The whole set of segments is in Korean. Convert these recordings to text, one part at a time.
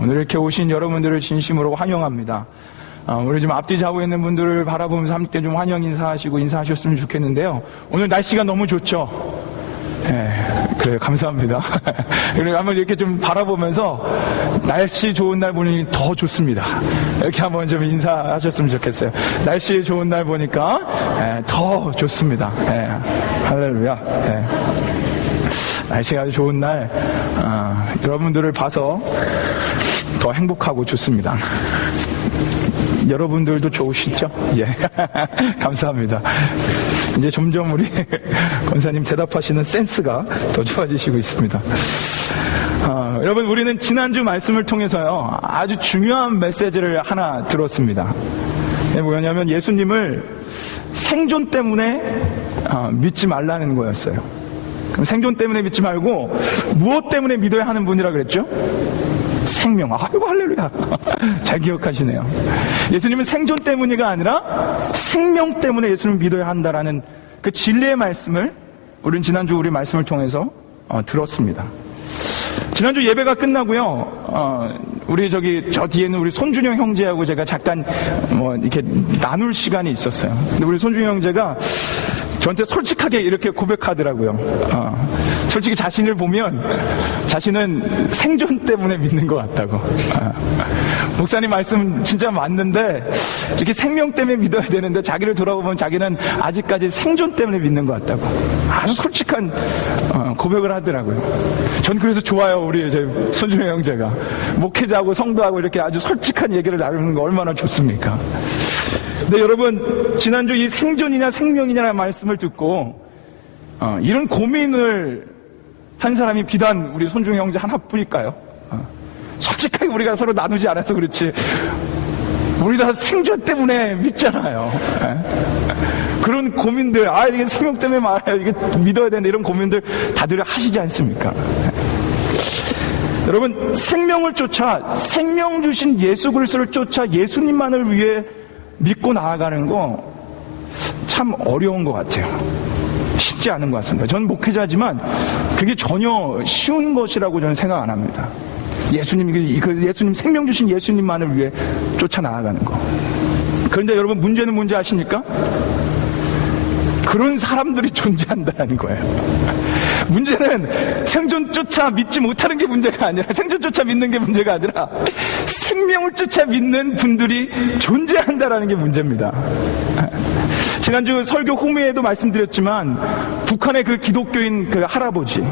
오늘 이렇게 오신 여러분들을 진심으로 환영합니다. 우리 좀 앞뒤 자고 있는 분들을 바라보면서 함께 좀 환영 인사하셨으면 좋겠는데요. 오늘 날씨가 너무 좋죠? 그래요. 감사합니다. 그리고 한번 이렇게 좀 바라보면서 날씨 좋은 날 보니 더 좋습니다. 이렇게 한번 좀 인사하셨으면 좋겠어요. 날씨 좋은 날 보니까 더 좋습니다. 할렐루야. 날씨가 아주 좋은 날 여러분들을 봐서 더 행복하고 좋습니다. 여러분들도 좋으시죠? 예. 감사합니다. 이제 점점 우리 권사님 대답하시는 센스가 더 좋아지시고 있습니다. 여러분, 우리는 지난주 말씀을 통해서요, 아주 중요한 메시지를 하나 들었습니다. 뭐냐면 예수님을 생존 때문에 믿지 말라는 거였어요. 그럼 생존 때문에 믿지 말고 무엇 때문에 믿어야 하는 분이라 그랬죠? 생명. 아이고, 할렐루야. 잘 기억하시네요. 예수님은 생존 때문이가 아니라 생명 때문에 예수님을 믿어야 한다라는 그 진리의 말씀을 우리는 지난주 우리 말씀을 통해서 들었습니다. 지난주 예배가 끝나고요, 우리 저 뒤에는 우리 손준영 형제하고 제가 잠깐 이렇게 나눌 시간이 있었어요. 근데 우리 손준영 형제가 저한테 솔직하게 이렇게 고백하더라고요. 솔직히 자신을 보면 자신은 생존 때문에 믿는 것 같다고. 목사님 말씀 진짜 맞는데 이렇게 생명 때문에 믿어야 되는데 자기를 돌아보면 자기는 아직까지 생존 때문에 믿는 것 같다고. 아주 솔직한 고백을 하더라고요. 전 그래서 좋아요. 우리 손준호 형제가 목회자하고 성도하고 이렇게 아주 솔직한 얘기를 나누는 거 얼마나 좋습니까? 근데 여러분, 지난주 이 생존이냐 생명이냐라는 말씀을 듣고 이런 고민을 한 사람이 비단 우리 손중희 형제 하나뿐일까요? 솔직하게 우리가 서로 나누지 않아서 그렇지 우리 다 생존 때문에 믿잖아요. 그런 고민들, 이게 생명 때문에 말해요, 이게 믿어야 되는데, 이런 고민들 다들 하시지 않습니까? 여러분, 생명을 쫓아, 생명 주신 예수 그리스도를 쫓아 예수님만을 위해 믿고 나아가는 거 참 어려운 것 같아요. 쉽지 않은 것 같습니다. 전 목회자지만 그게 전혀 쉬운 것이라고 저는 생각 안 합니다. 예수님, 생명 주신 예수님만을 위해 쫓아 나아가는 거. 그런데 여러분, 문제는 뭔지 아십니까? 그런 사람들이 존재한다는 거예요. 문제는 생존 쫓아 믿지 못하는 게 문제가 아니라, 생존 쫓아 믿는 게 문제가 아니라 생명을 쫓아 믿는 분들이 존재한다라는 게 문제입니다. 지난주 설교 후미에도 말씀드렸지만 북한의 그 기독교인 그 할아버지,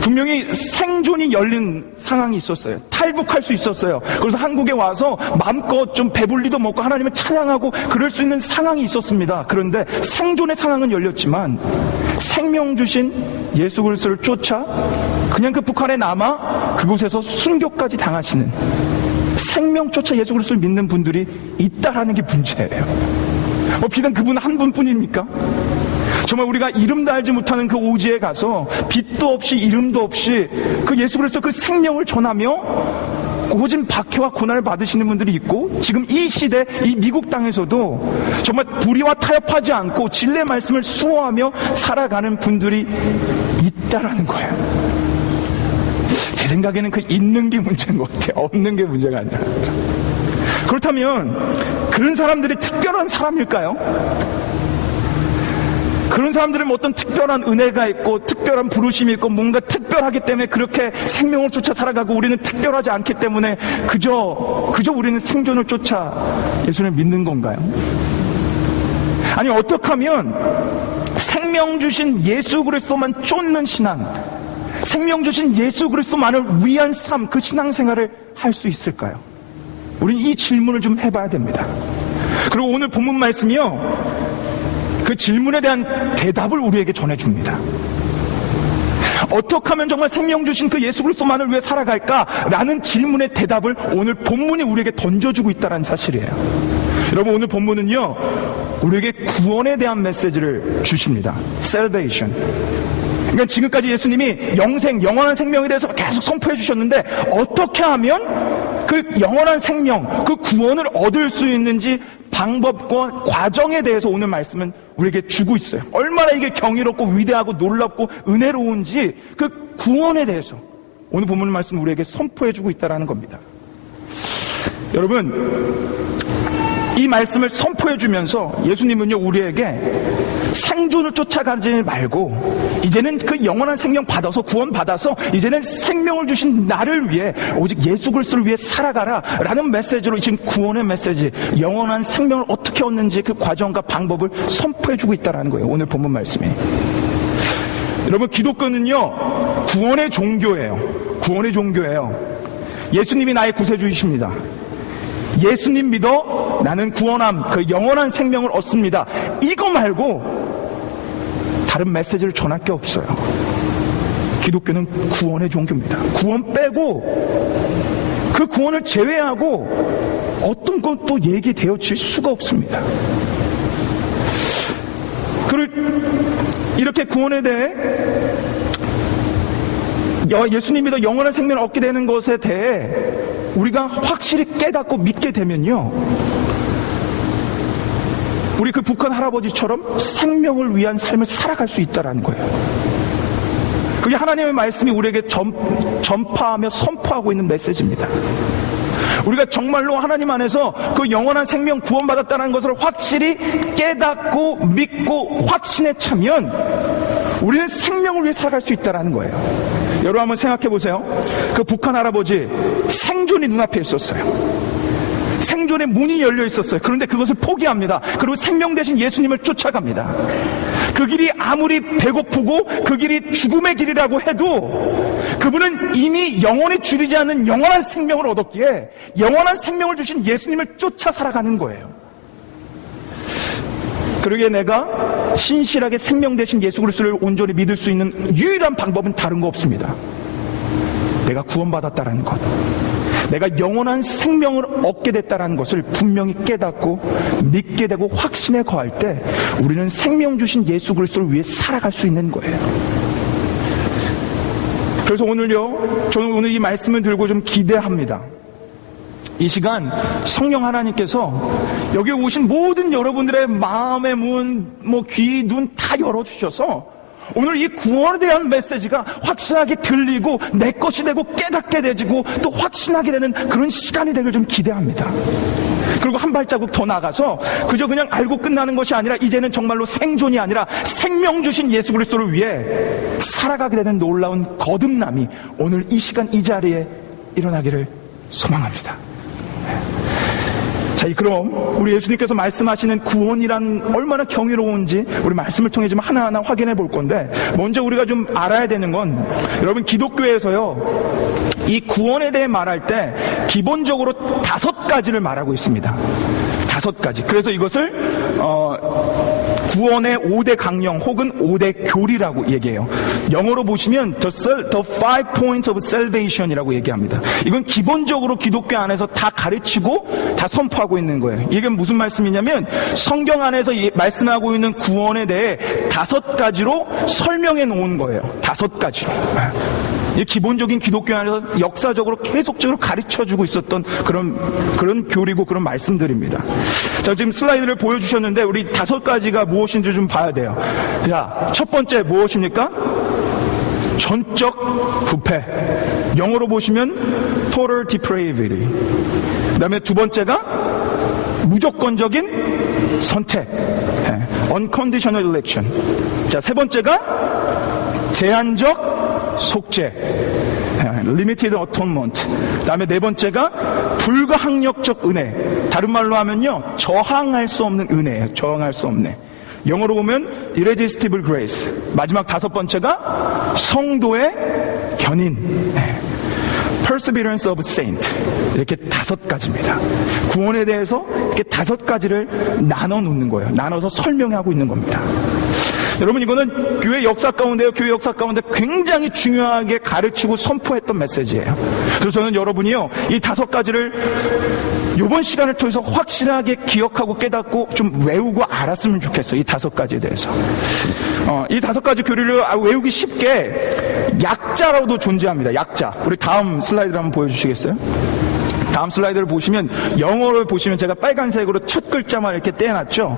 분명히 생존이 열린 상황이 있었어요. 탈북할 수 있었어요. 그래서 한국에 와서 마음껏 좀 배불리도 먹고 하나님을 찬양하고 그럴 수 있는 상황이 있었습니다. 그런데 생존의 상황은 열렸지만 생명 주신 예수 그리스도를 쫓아 그냥 그 북한에 남아 그곳에서 순교까지 당하시는, 생명 쫓아 예수 그리스도를 믿는 분들이 있다라는 게 문제예요. 비단 그분 한 분뿐입니까? 정말 우리가 이름도 알지 못하는 그 오지에 가서 빛도 없이 이름도 없이 그 예수 그리스도 그 생명을 전하며 오진 박해와 고난을 받으시는 분들이 있고, 지금 이 시대 이 미국 땅에서도 정말 불의와 타협하지 않고 진리의 말씀을 수호하며 살아가는 분들이 있다라는 거예요. 제 생각에는 그 있는 게 문제인 것 같아요. 없는 게 문제가 아니라. 그렇다면 그런 사람들이 특별한 사람일까요? 그런 사람들은 어떤 특별한 은혜가 있고 특별한 부르심이 있고 뭔가 특별하기 때문에 그렇게 생명을 쫓아 살아가고, 우리는 특별하지 않기 때문에 그저 우리는 생존을 쫓아 예수를 믿는 건가요? 아니, 어떻게 하면 생명 주신 예수 그리스도만 쫓는 신앙, 생명 주신 예수 그리스도만을 위한 삶, 그 신앙생활을 할 수 있을까요? 우리는 이 질문을 좀 해봐야 됩니다. 그리고 오늘 본문 말씀이요, 그 질문에 대한 대답을 우리에게 전해줍니다. 어떻게 하면 정말 생명 주신 그 예수 그리스도만을 위해 살아갈까라는 질문의 대답을 오늘 본문이 우리에게 던져주고 있다는 사실이에요. 여러분, 오늘 본문은요, 우리에게 구원에 대한 메시지를 주십니다. Salvation. 그러니까 지금까지 예수님이 영원한 생명에 대해서 계속 선포해 주셨는데, 어떻게 하면 그 영원한 생명, 그 구원을 얻을 수 있는지 방법과 과정에 대해서 오늘 말씀은 우리에게 주고 있어요. 얼마나 이게 경이롭고 위대하고 놀랍고 은혜로운지 그 구원에 대해서 오늘 본문 말씀 우리에게 선포해주고 있다는 겁니다. 여러분, 이 말씀을 선포해주면서 예수님은요, 우리에게 생존을 쫓아가지 말고 이제는 그 영원한 생명 받아서 구원받아서 이제는 생명을 주신 나를 위해 오직 예수 그리스도를 위해 살아가라 라는 메시지로 지금 구원의 메시지, 영원한 생명을 어떻게 얻는지 그 과정과 방법을 선포해주고 있다는 거예요. 오늘 본문 말씀이. 여러분, 기독교는요, 구원의 종교예요. 구원의 종교예요. 예수님이 나의 구세주이십니다. 예수님 믿어 나는 구원함, 그 영원한 생명을 얻습니다. 이거 말고 다른 메시지를 전할 게 없어요. 기독교는 구원의 종교입니다. 구원 빼고 그 구원을 제외하고 어떤 것도 얘기되어질 수가 없습니다. 이렇게 구원에 대해 예수님 믿어 영원한 생명을 얻게 되는 것에 대해 우리가 확실히 깨닫고 믿게 되면요, 우리 그 북한 할아버지처럼 생명을 위한 삶을 살아갈 수 있다는 거예요. 그게 하나님의 말씀이 우리에게 전파하며 선포하고 있는 메시지입니다. 우리가 정말로 하나님 안에서 그 영원한 생명 구원받았다는 것을 확실히 깨닫고 믿고 확신에 차면 우리는 생명을 위해 살아갈 수 있다는 거예요. 여러분 한번 생각해 보세요. 그 북한 할아버지 생존이 눈앞에 있었어요. 생존의 문이 열려 있었어요. 그런데 그것을 포기합니다. 그리고 생명 대신 예수님을 쫓아갑니다. 그 길이 아무리 배고프고 그 길이 죽음의 길이라고 해도 그분은 이미 영원히 줄이지 않는 영원한 생명을 얻었기에 영원한 생명을 주신 예수님을 쫓아 살아가는 거예요. 그러기에 내가 신실하게 생명 대신 예수 그리스도를 온전히 믿을 수 있는 유일한 방법은 다른 거 없습니다. 내가 구원받았다는 것, 내가 영원한 생명을 얻게 됐다는 것을 분명히 깨닫고 믿게 되고 확신에 거할 때 우리는 생명 주신 예수 그리스도를 위해 살아갈 수 있는 거예요. 그래서 오늘요, 저는 오늘 이 말씀을 들고 좀 기대합니다. 이 시간 성령 하나님께서 여기 오신 모든 여러분들의 마음의 문, 귀, 눈 다 열어주셔서 오늘 이 구원에 대한 메시지가 확실하게 들리고 내 것이 되고 깨닫게 되지고 또 확신하게 되는 그런 시간이 되길 좀 기대합니다. 그리고 한 발자국 더 나가서 그저 그냥 알고 끝나는 것이 아니라 이제는 정말로 생존이 아니라 생명 주신 예수 그리스도를 위해 살아가게 되는 놀라운 거듭남이 오늘 이 시간 이 자리에 일어나기를 소망합니다. 자, 그럼 우리 예수님께서 말씀하시는 구원이란 얼마나 경이로운지 우리 말씀을 통해 좀 하나하나 확인해 볼 건데, 먼저 우리가 좀 알아야 되는 건, 여러분 기독교에서요, 이 구원에 대해 말할 때 기본적으로 5가지를 말하고 있습니다. 5가지. 그래서 이것을 구원의 5대 강령 혹은 5대 교리라고 얘기해요. 영어로 보시면 the 5 points of salvation이라고 얘기합니다. 이건 기본적으로 기독교 안에서 다 가르치고 다 선포하고 있는 거예요. 이게 무슨 말씀이냐면 성경 안에서 말씀하고 있는 구원에 대해 5가지로 설명해 놓은 거예요. 5가지로. 이 기본적인 기독교 안에서 역사적으로 계속적으로 가르쳐주고 있었던 그런 교리고 그런 말씀들입니다. 자, 지금 슬라이드를 보여주셨는데 우리 5가지가 무엇인지 좀 봐야 돼요. 자, 첫 번째 무엇입니까? 전적 부패. 영어로 보시면 total depravity. 그 다음에 두 번째가 무조건적인 선택. unconditional election. 자, 세 번째가 제한적 속죄, limited atonement. 다음에 네 번째가 불가항력적 은혜. 다른 말로 하면요, 저항할 수 없는 은혜예요. 저항할 수 없네. 영어로 보면 irresistible grace. 마지막 5번째가 성도의 견인, perseverance of saint. 이렇게 5가지입니다. 구원에 대해서 이렇게 5가지를 나눠 놓는 거예요. 나눠서 설명하고 있는 겁니다. 여러분, 이거는 교회 역사 가운데 굉장히 중요하게 가르치고 선포했던 메시지예요. 그래서 저는 여러분이요, 이 5가지를 이번 시간을 통해서 확실하게 기억하고 깨닫고 좀 외우고 알았으면 좋겠어요. 이 5가지에 대해서. 이 5가지 교리를 외우기 쉽게 약자로도 존재합니다. 약자. 우리 다음 슬라이드를 한번 보여주시겠어요? 다음 슬라이드를 보시면, 영어를 보시면 제가 빨간색으로 첫 글자만 이렇게 떼놨죠.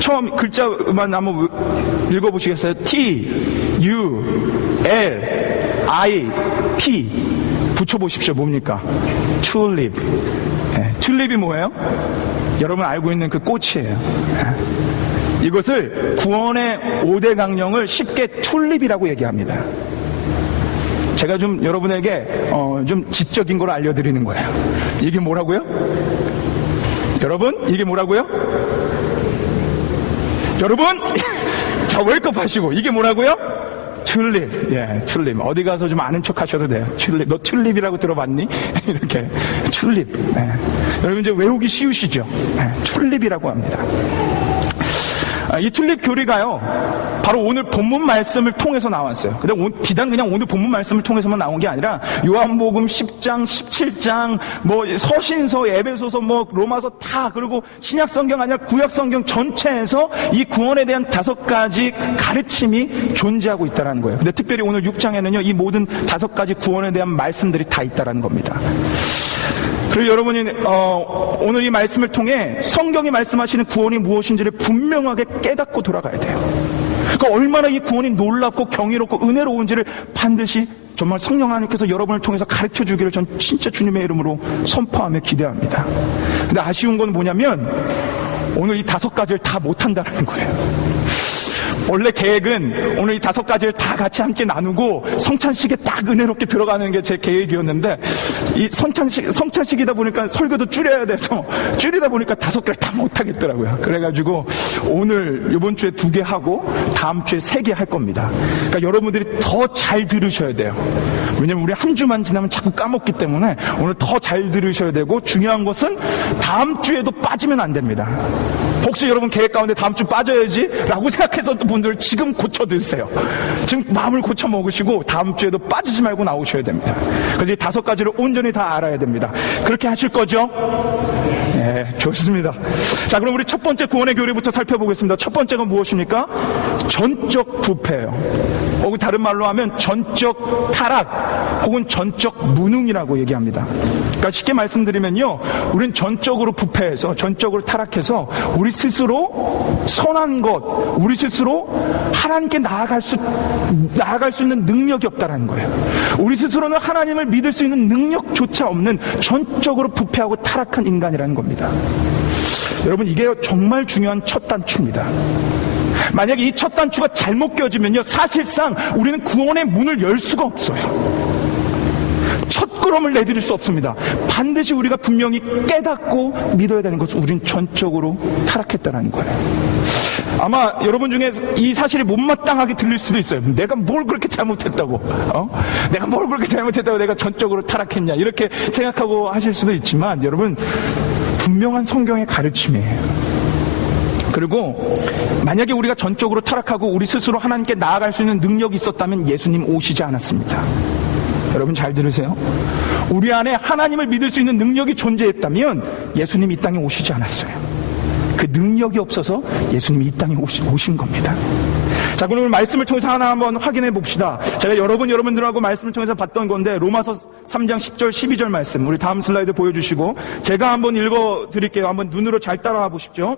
처음 글자만 한번 읽어보시겠어요? T, U, L, I, P. 붙여보십시오. 뭡니까? 튤립. 튤립이 뭐예요? 여러분 알고 있는 그 꽃이에요. 이것을 구원의 5대 강령을 쉽게 튤립이라고 얘기합니다. 제가 좀 여러분에게 좀 지적인 걸 알려드리는 거예요. 이게 뭐라고요? 여러분, 이게 뭐라고요? 여러분, 자, 웨이크업 하시고, 이게 뭐라고요? 튤립. 예, 튤립. 어디 가서 좀 아는 척 하셔도 돼요. 튤립. 너 튤립이라고 들어봤니? 이렇게. 튤립. 예. 여러분 이제 외우기 쉬우시죠? 예, 튤립이라고 합니다. 이 튤립 교리가요, 바로 오늘 본문 말씀을 통해서 나왔어요. 근데 비단 그냥 오늘 본문 말씀을 통해서만 나온 게 아니라 요한복음 10장, 17장, 뭐 서신서, 에베소서, 뭐 로마서 다, 그리고 신약성경 아니라 구약성경 전체에서 이 구원에 대한 5가지 가르침이 존재하고 있다는 거예요. 근데 특별히 오늘 6장에는요, 이 모든 5가지 구원에 대한 말씀들이 다 있다는 겁니다. 그리고 여러분이 오늘 이 말씀을 통해 성경이 말씀하시는 구원이 무엇인지를 분명하게 깨닫고 돌아가야 돼요. 그러니까 얼마나 이 구원이 놀랍고 경이롭고 은혜로운지를 반드시 정말 성령 하나님께서 여러분을 통해서 가르쳐 주기를 전 진짜 주님의 이름으로 선포하며 기대합니다. 근데 아쉬운 건 뭐냐면 오늘 이 5가지를 다 못한다는 거예요. 원래 계획은 오늘 이 5가지를 다 같이 함께 나누고 성찬식에 딱 은혜롭게 들어가는 게 제 계획이었는데, 이 성찬식이다 보니까 설교도 줄여야 돼서 줄이다 보니까 5개를 다 못하겠더라고요. 그래가지고 오늘 이번 주에 2개 하고 다음 주에 3개 할 겁니다. 그러니까 여러분들이 더 잘 들으셔야 돼요. 왜냐면 우리 한 주만 지나면 자꾸 까먹기 때문에 오늘 더 잘 들으셔야 되고, 중요한 것은 다음 주에도 빠지면 안 됩니다. 혹시 여러분 계획 가운데 다음 주 빠져야지 라고 생각했었던 분들 지금 고쳐드세요. 지금 마음을 고쳐 먹으시고 다음 주에도 빠지지 말고 나오셔야 됩니다. 그래서 이 5가지를 온전히 다 알아야 됩니다. 그렇게 하실 거죠? 네, 좋습니다. 자, 그럼 우리 첫 번째 구원의 교리부터 살펴보겠습니다. 첫 번째가 무엇입니까? 전적 부패예요. 혹은 다른 말로 하면 전적 타락 혹은 전적 무능이라고 얘기합니다. 그러니까 쉽게 말씀드리면요, 우린 전적으로 부패해서, 전적으로 타락해서 우리 스스로 선한 것, 우리 스스로 하나님께 나아갈 수 있는 능력이 없다는 거예요. 우리 스스로는 하나님을 믿을 수 있는 능력조차 없는 전적으로 부패하고 타락한 인간이라는 겁니다. 여러분, 이게 정말 중요한 첫 단추입니다. 만약에 이 첫 단추가 잘못 껴지면요, 사실상 우리는 구원의 문을 열 수가 없어요. 첫 걸음을 내디딜 수 없습니다. 반드시 우리가 분명히 깨닫고 믿어야 되는 것은 우린 전적으로 타락했다는 거예요. 아마 여러분 중에 이 사실이 못마땅하게 들릴 수도 있어요. 내가 뭘 그렇게 잘못했다고, 내가 뭘 그렇게 잘못했다고 내가 전적으로 타락했냐, 이렇게 생각하고 하실 수도 있지만, 여러분, 분명한 성경의 가르침이에요. 그리고 만약에 우리가 전적으로 타락하고 우리 스스로 하나님께 나아갈 수 있는 능력이 있었다면 예수님 오시지 않았습니다. 여러분 잘 들으세요. 우리 안에 하나님을 믿을 수 있는 능력이 존재했다면 예수님 이 땅에 오시지 않았어요. 그 능력이 없어서 예수님이 이 땅에 오신 겁니다. 자, 그럼 말씀을 통해서 하나 한번 확인해 봅시다. 제가 여러분들하고 말씀을 통해서 봤던 건데, 로마서 3장 10절 12절 말씀, 우리 다음 슬라이드 보여주시고 제가 한번 읽어 드릴게요. 한번 눈으로 잘 따라와 보십시오.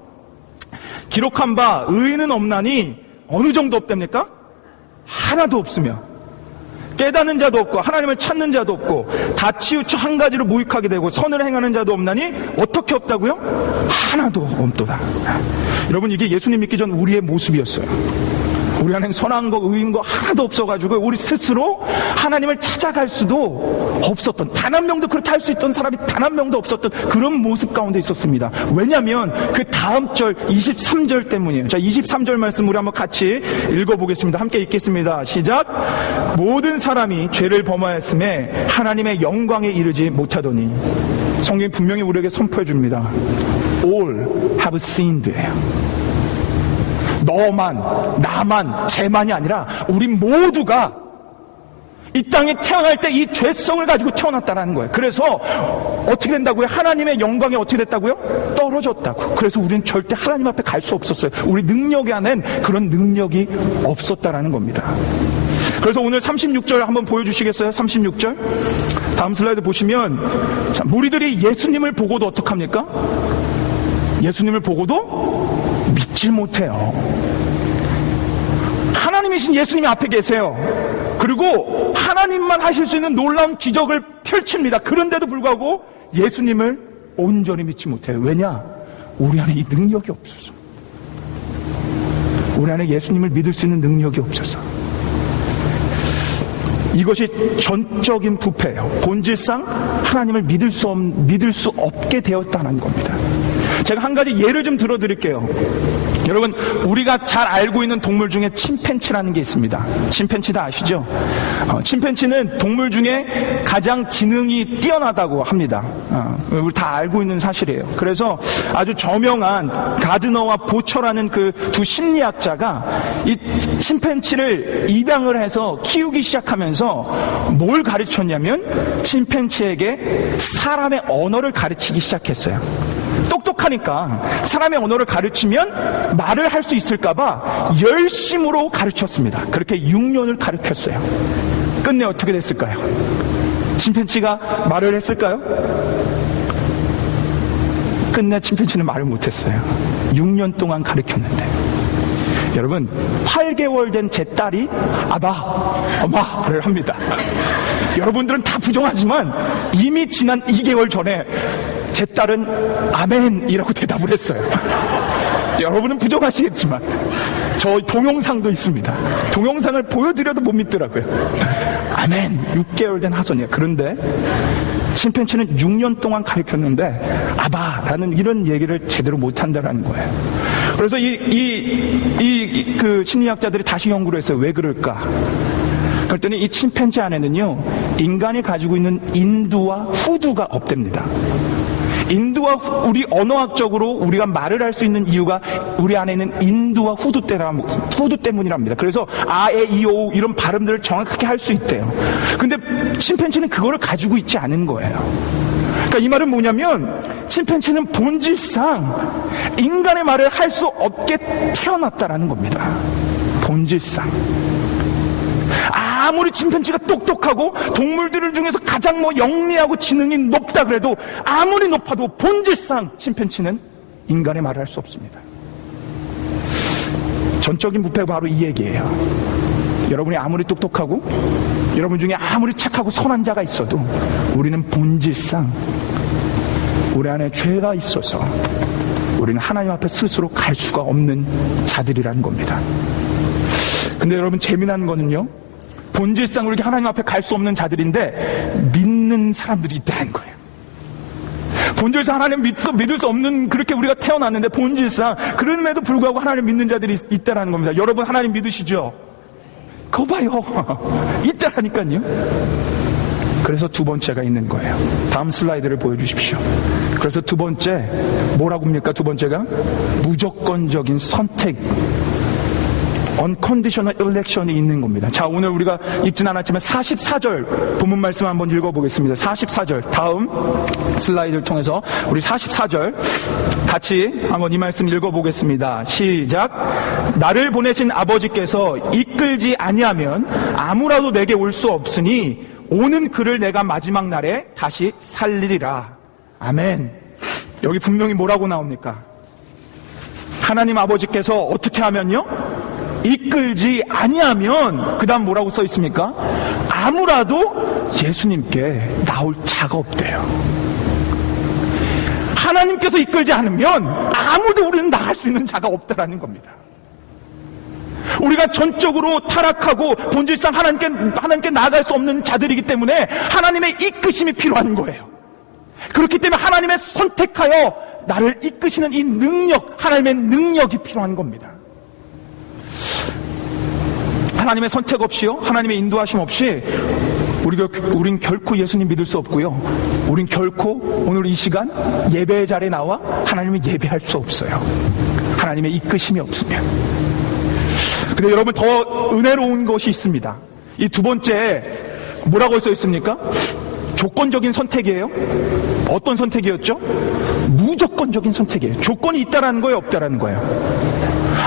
기록한 바 의인은 없나니 어느 정도 없답니까? 하나도 없으며 깨닫는 자도 없고 하나님을 찾는 자도 없고 다 치우쳐 한 가지로 무익하게 되고 선을 행하는 자도 없나니 어떻게 없다고요? 하나도 없도다. 여러분, 이게 예수님 믿기 전 우리의 모습이었어요. 우리 안에 선한 거, 의인 거 하나도 없어가지고 우리 스스로 하나님을 찾아갈 수도 없었던, 단 한 명도 그렇게 할 수 있던 사람이 단 한 명도 없었던 그런 모습 가운데 있었습니다. 왜냐하면 그 다음 절 23절 때문이에요. 자, 23절 말씀 우리 한번 같이 읽어보겠습니다. 함께 읽겠습니다. 시작. 모든 사람이 죄를 범하였음에 하나님의 영광에 이르지 못하더니, 성경이 분명히 우리에게 선포해 줍니다. All have sinned예요. 너만, 나만, 쟤만이 아니라 우리 모두가 이 땅에 태어날 때 이 죄성을 가지고 태어났다는 거예요. 그래서 어떻게 된다고요? 하나님의 영광이 어떻게 됐다고요? 떨어졌다고. 그래서 우리는 절대 하나님 앞에 갈 수 없었어요. 우리 능력이 안엔 그런 능력이 없었다라는 겁니다. 그래서 오늘 36절 한번 보여주시겠어요? 36절. 다음 슬라이드 보시면, 자, 무리들이 예수님을 보고도 어떡합니까? 예수님을 보고도 믿질 못해요. 하나님이신 예수님이 앞에 계세요. 그리고 하나님만 하실 수 있는 놀라운 기적을 펼칩니다. 그런데도 불구하고 예수님을 온전히 믿지 못해요. 왜냐? 우리 안에 이 능력이 없어서. 우리 안에 예수님을 믿을 수 있는 능력이 없어서. 이것이 전적인 부패예요. 본질상 하나님을 믿을 수 없게 되었다는 겁니다. 제가 한 가지 예를 좀 들어드릴게요. 여러분, 우리가 잘 알고 있는 동물 중에 침팬치라는 게 있습니다. 침팬치 다 아시죠? 침팬치는 동물 중에 가장 지능이 뛰어나다고 합니다. 우리 다 알고 있는 사실이에요. 그래서 아주 저명한 가드너와 보처라는 그 두 심리학자가 이 침팬치를 입양을 해서 키우기 시작하면서 뭘 가르쳤냐면 침팬치에게 사람의 언어를 가르치기 시작했어요. 똑똑하니까 사람의 언어를 가르치면 말을 할 수 있을까봐 열심으로 가르쳤습니다. 그렇게 6년을 가르쳤어요. 끝내 어떻게 됐을까요? 침팬치가 말을 했을까요? 끝내 침팬치는 말을 못했어요. 6년 동안 가르쳤는데. 여러분, 8개월 된 제 딸이 아바, 엄마를 합니다. 여러분들은 다 부정하지만 이미 지난 2개월 전에 제 딸은 아멘이라고 대답을 했어요. 여러분은 부정하시겠지만 저 동영상도 있습니다. 동영상을 보여드려도 못 믿더라고요. 아멘, 6개월 된 하손이야. 그런데 침팬치는 6년 동안 가르쳤는데 아바라는 이런 얘기를 제대로 못한다는 거예요. 그래서 그 심리학자들이 다시 연구를 했어요. 왜 그럴까? 그랬더니 이 침팬지 안에는요, 인간이 가지고 있는 인두와 후두가 없답니다. 인두와 우리 언어학적으로 우리가 말을 할 수 있는 이유가 우리 안에 있는 인두와 후두 때문이랍니다. 그래서 아, 에, 이, 오 이런 발음들을 정확하게 할 수 있대요. 근데 침팬지는 그거를 가지고 있지 않은 거예요. 그러니까 이 말은 뭐냐면 침팬지는 본질상 인간의 말을 할 수 없게 태어났다라는 겁니다. 본질상. 아무리 침팬지가 똑똑하고 동물들 중에서 가장 영리하고 지능이 높다 그래도 아무리 높아도 본질상 침팬지는 인간의 말을 할 수 없습니다. 전적인 부패가 바로 이 얘기예요. 여러분이 아무리 똑똑하고 여러분 중에 아무리 착하고 선한 자가 있어도 우리는 본질상 우리 안에 죄가 있어서 우리는 하나님 앞에 스스로 갈 수가 없는 자들이라는 겁니다. 근데 여러분, 재미난 거는요, 본질상 우리가 하나님 앞에 갈 수 없는 자들인데 믿는 사람들이 있다는 거예요. 본질상 하나님 믿을 수 없는, 그렇게 우리가 태어났는데 본질상 그럼에도 불구하고 하나님 믿는 자들이 있다는 겁니다. 여러분, 하나님 믿으시죠? 그거 봐요. 있다라니까요. 그래서 두 번째가 있는 거예요. 다음 슬라이드를 보여주십시오. 그래서 두 번째, 뭐라고 합니까? 두 번째가 무조건적인 선택, unconditional election이 있는 겁니다. 자, 오늘 우리가 읽진 않았지만 44절 본문 말씀 한번 읽어보겠습니다. 44절, 다음 슬라이드를 통해서 우리 44절 같이 한번 이 말씀 읽어보겠습니다. 시작. 나를 보내신 아버지께서 이끌지 아니하면 아무라도 내게 올 수 없으니 오는 그를 내가 마지막 날에 다시 살리리라. 아멘. 여기 분명히 뭐라고 나옵니까? 하나님 아버지께서 어떻게 하면요? 이끌지 아니하면, 그 다음 뭐라고 써 있습니까? 아무라도 예수님께 나올 자가 없대요. 하나님께서 이끌지 않으면 아무도 우리는 나갈 수 있는 자가 없다라는 겁니다. 우리가 전적으로 타락하고 본질상 하나님께 나아갈 수 없는 자들이기 때문에 하나님의 이끄심이 필요한 거예요. 그렇기 때문에 하나님의 선택하여 나를 이끄시는 이 능력, 하나님의 능력이 필요한 겁니다. 하나님의 선택 없이요, 하나님의 인도하심 없이 우린 결코 예수님 믿을 수 없고요, 우린 결코 오늘 이 시간 예배의 자리에 나와 하나님을 예배할 수 없어요. 하나님의 이끄심이 없으면. 근데 여러분, 더 은혜로운 것이 있습니다. 이 두 번째 뭐라고 써 있습니까? 조건적인 선택이에요. 어떤 선택이었죠? 무조건적인 선택이에요. 조건이 있다라는 거예요, 없다라는 거예요?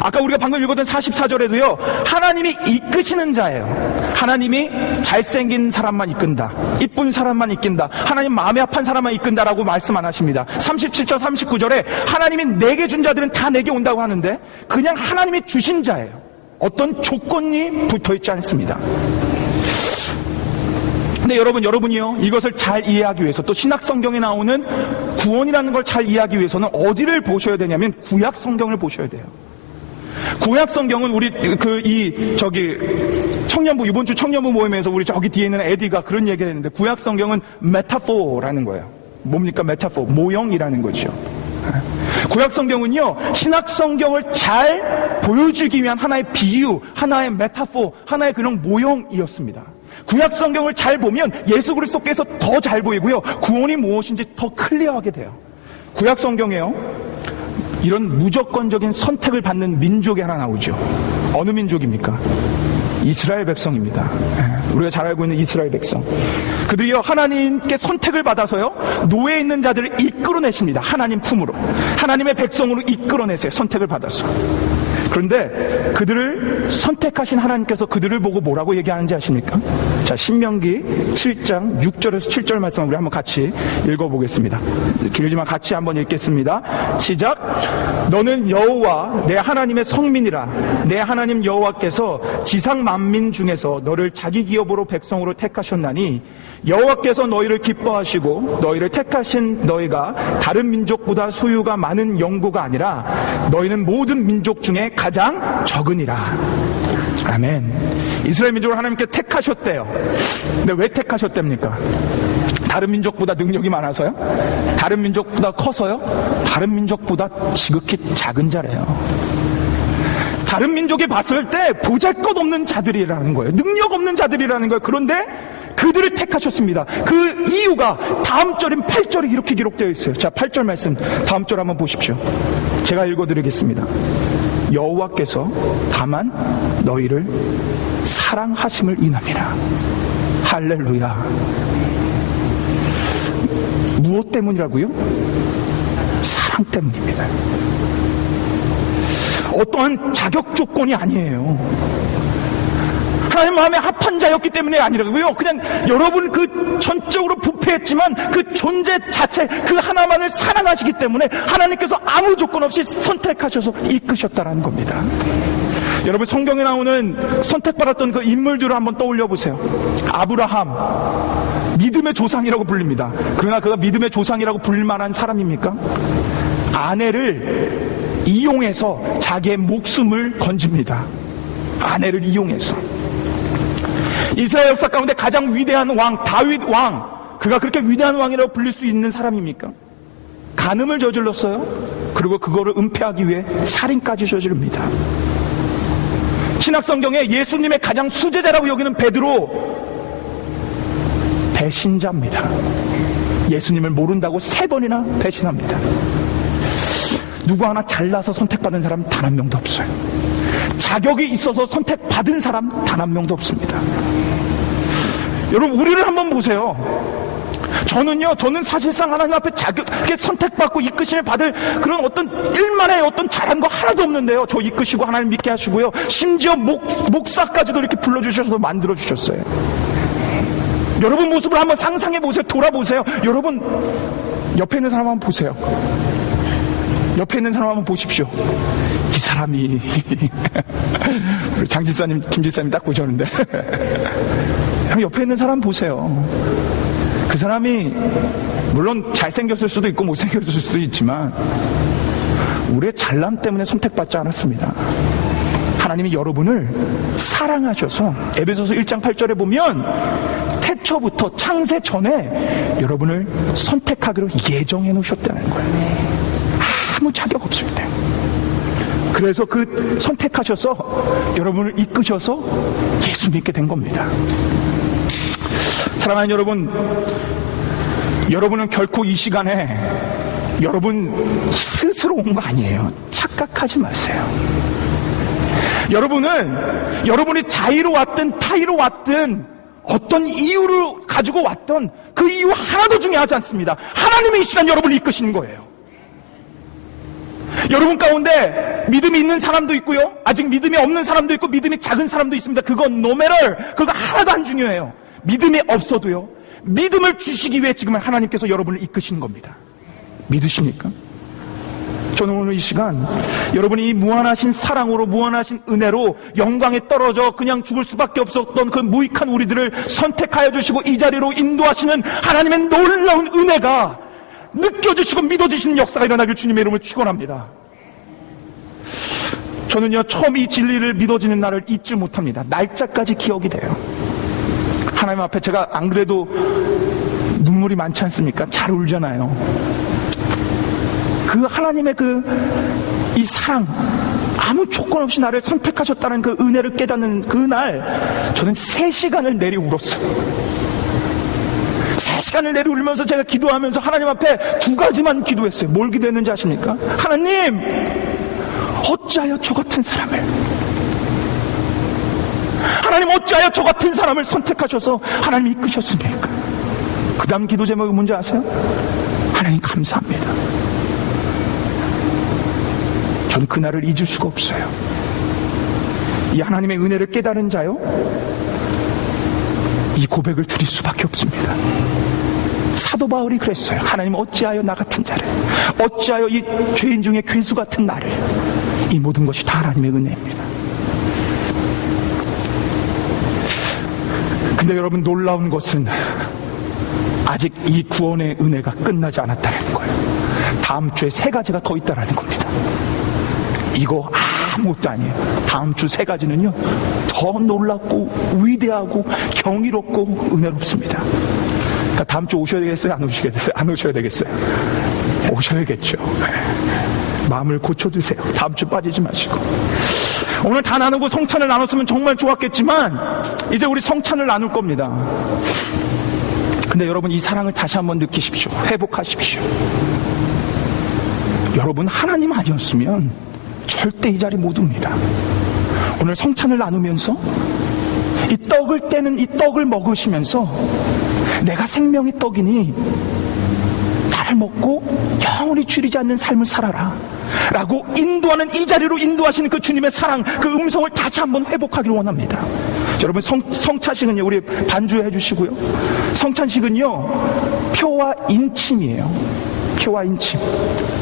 아까 우리가 방금 읽었던 44절에도요, 하나님이 이끄시는 자예요. 하나님이 잘생긴 사람만 이끈다, 이쁜 사람만 이끈다, 하나님 마음에 합한 사람만 이끈다라고 말씀 안 하십니다. 37절 39절에 하나님이 내게 준 자들은 다 내게 온다고 하는데 그냥 하나님이 주신 자예요. 어떤 조건이 붙어있지 않습니다. 근데 여러분이요, 이것을 잘 이해하기 위해서, 또 신약 성경에 나오는 구원이라는 걸 잘 이해하기 위해서는 어디를 보셔야 되냐면 구약 성경을 보셔야 돼요. 구약 성경은 우리 청년부, 이번 주 청년부 모임에서 우리 저기 뒤에 있는 에디가 그런 얘기를 했는데, 구약 성경은 메타포라는 거예요. 뭡니까? 메타포, 모형이라는 거죠. 구약 성경은요, 신약 성경을 잘 보여주기 위한 하나의 비유, 하나의 메타포, 하나의 그런 모형이었습니다. 구약 성경을 잘 보면 예수 그리스도께서 더 잘 보이고요, 구원이 무엇인지 더 클리어하게 돼요. 구약 성경에요, 이런 무조건적인 선택을 받는 민족이 하나 나오죠. 어느 민족입니까? 이스라엘 백성입니다. 우리가 잘 알고 있는 이스라엘 백성. 그들이요, 하나님께 선택을 받아서요, 노예에 있는 자들을 이끌어내십니다. 하나님 품으로, 하나님의 백성으로 이끌어내세요. 선택을 받아서. 그런데 그들을 선택하신 하나님께서 그들을 보고 뭐라고 얘기하는지 아십니까? 자, 신명기 7장 6절에서 7절 말씀 우리 한번 같이 읽어보겠습니다. 길지만 같이 한번 읽겠습니다. 시작. 너는 여호와 내 하나님의 성민이라. 내 하나님 여호와께서 지상 만민 중에서 너를 자기 기업으로 백성으로 택하셨나니, 여호와께서 너희를 기뻐하시고 너희를 택하신 너희가 다른 민족보다 소유가 많은 영구가 아니라 너희는 모든 민족 중에 가장 적으니라. 아멘. 이스라엘 민족을 하나님께 택하셨대요. 근데 왜 택하셨답니까? 다른 민족보다 능력이 많아서요? 다른 민족보다 커서요? 다른 민족보다 지극히 작은 자래요. 다른 민족이 봤을 때 보잘것없는 자들이라는 거예요. 능력 없는 자들이라는 거예요. 그런데 그들을 택하셨습니다. 그 이유가 다음 절인 8절에 이렇게 기록되어 있어요. 자, 8절 말씀 다음 절 한번 보십시오. 제가 읽어드리겠습니다. 여호와께서 다만 너희를 사랑하심을 인함이라. 할렐루야. 무엇 때문이라고요? 사랑 때문입니다. 어떠한 자격 조건이 아니에요. 하나님 마음에 합한 자였기 때문에 아니라고요. 그냥 여러분 그 전적으로 부패했지만 그 존재 자체, 그 하나만을 사랑하시기 때문에 하나님께서 아무 조건 없이 선택하셔서 이끄셨다라는 겁니다. 여러분, 성경에 나오는 선택받았던 그 인물들을 한번 떠올려 보세요. 아브라함, 믿음의 조상이라고 불립니다. 그러나 그가 믿음의 조상이라고 불릴 만한 사람입니까? 아내를 이용해서 자기의 목숨을 건집니다. 아내를 이용해서. 이스라엘 역사 가운데 가장 위대한 왕, 다윗 왕, 그가 그렇게 위대한 왕이라고 불릴 수 있는 사람입니까? 간음을 저질렀어요. 그리고 그거를 은폐하기 위해 살인까지 저지릅니다. 신약 성경에 예수님의 가장 수제자라고 여기는 베드로, 배신자입니다. 예수님을 모른다고 3번이나 배신합니다. 누구 하나 잘나서 선택받은 사람 단 한 명도 없어요. 자격이 있어서 선택받은 사람 단 한 명도 없습니다. 여러분, 우리를 한번 보세요. 저는 사실상 하나님 앞에 자격에 선택받고 이끄심을 받을 그런 어떤 일만의 어떤 잘한 거 하나도 없는데요. 저 이끄시고 하나님 믿게 하시고요. 심지어 목사까지도 이렇게 불러주셔서 만들어주셨어요. 여러분 모습을 한번 상상해 보세요. 돌아보세요. 여러분, 옆에 있는 사람 한번 보세요. 옆에 있는 사람 한번 보십시오. 이 사람이 우리 장 집사님, 김 집사님 딱 보셨는데 옆에 있는 사람 보세요. 그 사람이 물론 잘생겼을 수도 있고 못생겼을 수도 있지만 우리의 잘남 때문에 선택받지 않았습니다. 하나님이 여러분을 사랑하셔서 에베소서 1장 8절에 보면 태초부터 창세 전에 여러분을 선택하기로 예정해 놓으셨다는 거예요. 아무 자격 없습니다. 그래서 그 선택하셔서 여러분을 이끄셔서 예수 믿게 된 겁니다. 사랑하는 여러분, 여러분은 결코 이 시간에 여러분 스스로 온 거 아니에요. 착각하지 마세요. 여러분은 여러분이 자의로 왔든 타의로 왔든 어떤 이유를 가지고 왔던 그 이유 하나도 중요하지 않습니다. 하나님이 이 시간 여러분을 이끄시는 거예요. 여러분 가운데 믿음이 있는 사람도 있고요, 아직 믿음이 없는 사람도 있고 믿음이 작은 사람도 있습니다. 그건 no matter, 그거 하나도 안 중요해요. 믿음이 없어도요, 믿음을 주시기 위해 지금 하나님께서 여러분을 이끄시는 겁니다. 믿으십니까? 저는 오늘 이 시간 여러분이 이 무한하신 사랑으로, 무한하신 은혜로 영광에 떨어져 그냥 죽을 수밖에 없었던 그 무익한 우리들을 선택하여 주시고 이 자리로 인도하시는 하나님의 놀라운 은혜가 느껴지시고 믿어지시는 역사가 일어나길 주님의 이름으로 축원합니다. 저는요, 처음 이 진리를 믿어지는 날을 잊지 못합니다. 날짜까지 기억이 돼요. 하나님 앞에 제가 안 그래도 눈물이 많지 않습니까? 잘 울잖아요. 그 하나님의 이 사랑, 아무 조건 없이 나를 선택하셨다는 그 은혜를 깨닫는 그날, 저는 3시간을 내리 울었어요. 3시간을 내리 울면서 제가 기도하면서 하나님 앞에 2가지만 기도했어요. 뭘 기도했는지 아십니까? 하나님, 어찌하여 저 같은 사람을, 하나님 어찌하여 저 같은 사람을 선택하셔서 하나님이 이끄셨습니까? 그 다음 기도 제목이 뭔지 아세요? 하나님 감사합니다. 저는 그날을 잊을 수가 없어요. 이 하나님의 은혜를 깨달은 자요, 이 고백을 드릴 수밖에 없습니다. 사도 바울이 그랬어요. 하나님 어찌하여 나 같은 자를, 어찌하여 이 죄인 중에 괴수 같은 나를, 이 모든 것이 다 하나님의 은혜입니다. 근데 여러분, 놀라운 것은 아직 이 구원의 은혜가 끝나지 않았다는 거예요. 다음 주에 3가지가 더 있다라는 겁니다. 이거 아무것도 아니에요. 다음 주 3가지는요, 더 놀랍고 위대하고 경이롭고 은혜롭습니다. 그러니까 다음 주 오셔야 되겠어요? 안 오시겠어요? 안 오셔야 되겠어요? 오셔야겠죠. 마음을 고쳐두세요. 다음 주 빠지지 마시고. 오늘 다 나누고 성찬을 나눴으면 정말 좋았겠지만 이제 우리 성찬을 나눌 겁니다. 근데 여러분, 이 사랑을 다시 한번 느끼십시오. 회복하십시오. 여러분, 하나님 아니었으면 절대 이 자리 못 옵니다. 오늘 성찬을 나누면서 이 떡을 떼는 이 떡을 먹으시면서 내가 생명의 떡이니 나를 먹고 영원히 줄이지 않는 삶을 살아라 라고 인도하는, 이 자리로 인도하시는 그 주님의 사랑, 그 음성을 다시 한번 회복하기를 원합니다. 여러분, 성찬식은요, 우리 반주해 주시고요, 성찬식은요 표와 인침이에요. 표와 인침.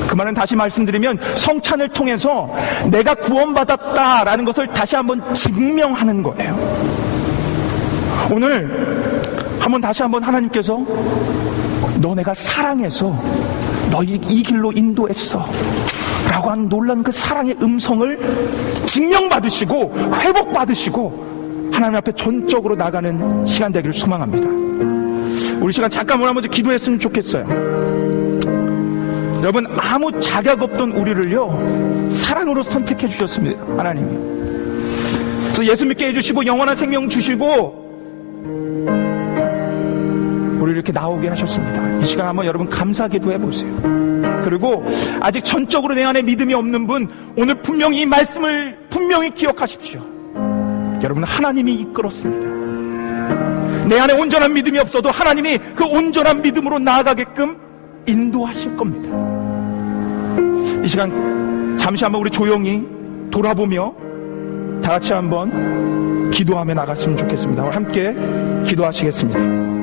그 말은 다시 말씀드리면 성찬을 통해서 내가 구원받았다라는 것을 다시 한번 증명하는 거예요. 오늘 한번 다시 한번 하나님께서 너 내가 사랑해서 너 이 길로 인도했어 라고 하는 놀라운 그 사랑의 음성을 증명받으시고 회복받으시고 하나님 앞에 전적으로 나가는 시간 되기를 소망합니다. 우리 시간 잠깐 한번 기도했으면 좋겠어요. 여러분, 아무 자격 없던 우리를요 사랑으로 선택해 주셨습니다. 하나님이. 그래서 예수 믿게 해주시고 영원한 생명 주시고 우리를 이렇게 나오게 하셨습니다. 이 시간 한번 여러분 감사 기도해 보세요. 그리고 아직 전적으로 내 안에 믿음이 없는 분, 오늘 분명히 이 말씀을 분명히 기억하십시오. 여러분, 하나님이 이끌었습니다. 내 안에 온전한 믿음이 없어도 하나님이 그 온전한 믿음으로 나아가게끔 인도하실 겁니다. 이 시간 잠시 한번 우리 조용히 돌아보며 다 같이 한번 기도하며 나갔으면 좋겠습니다. 함께 기도하시겠습니다.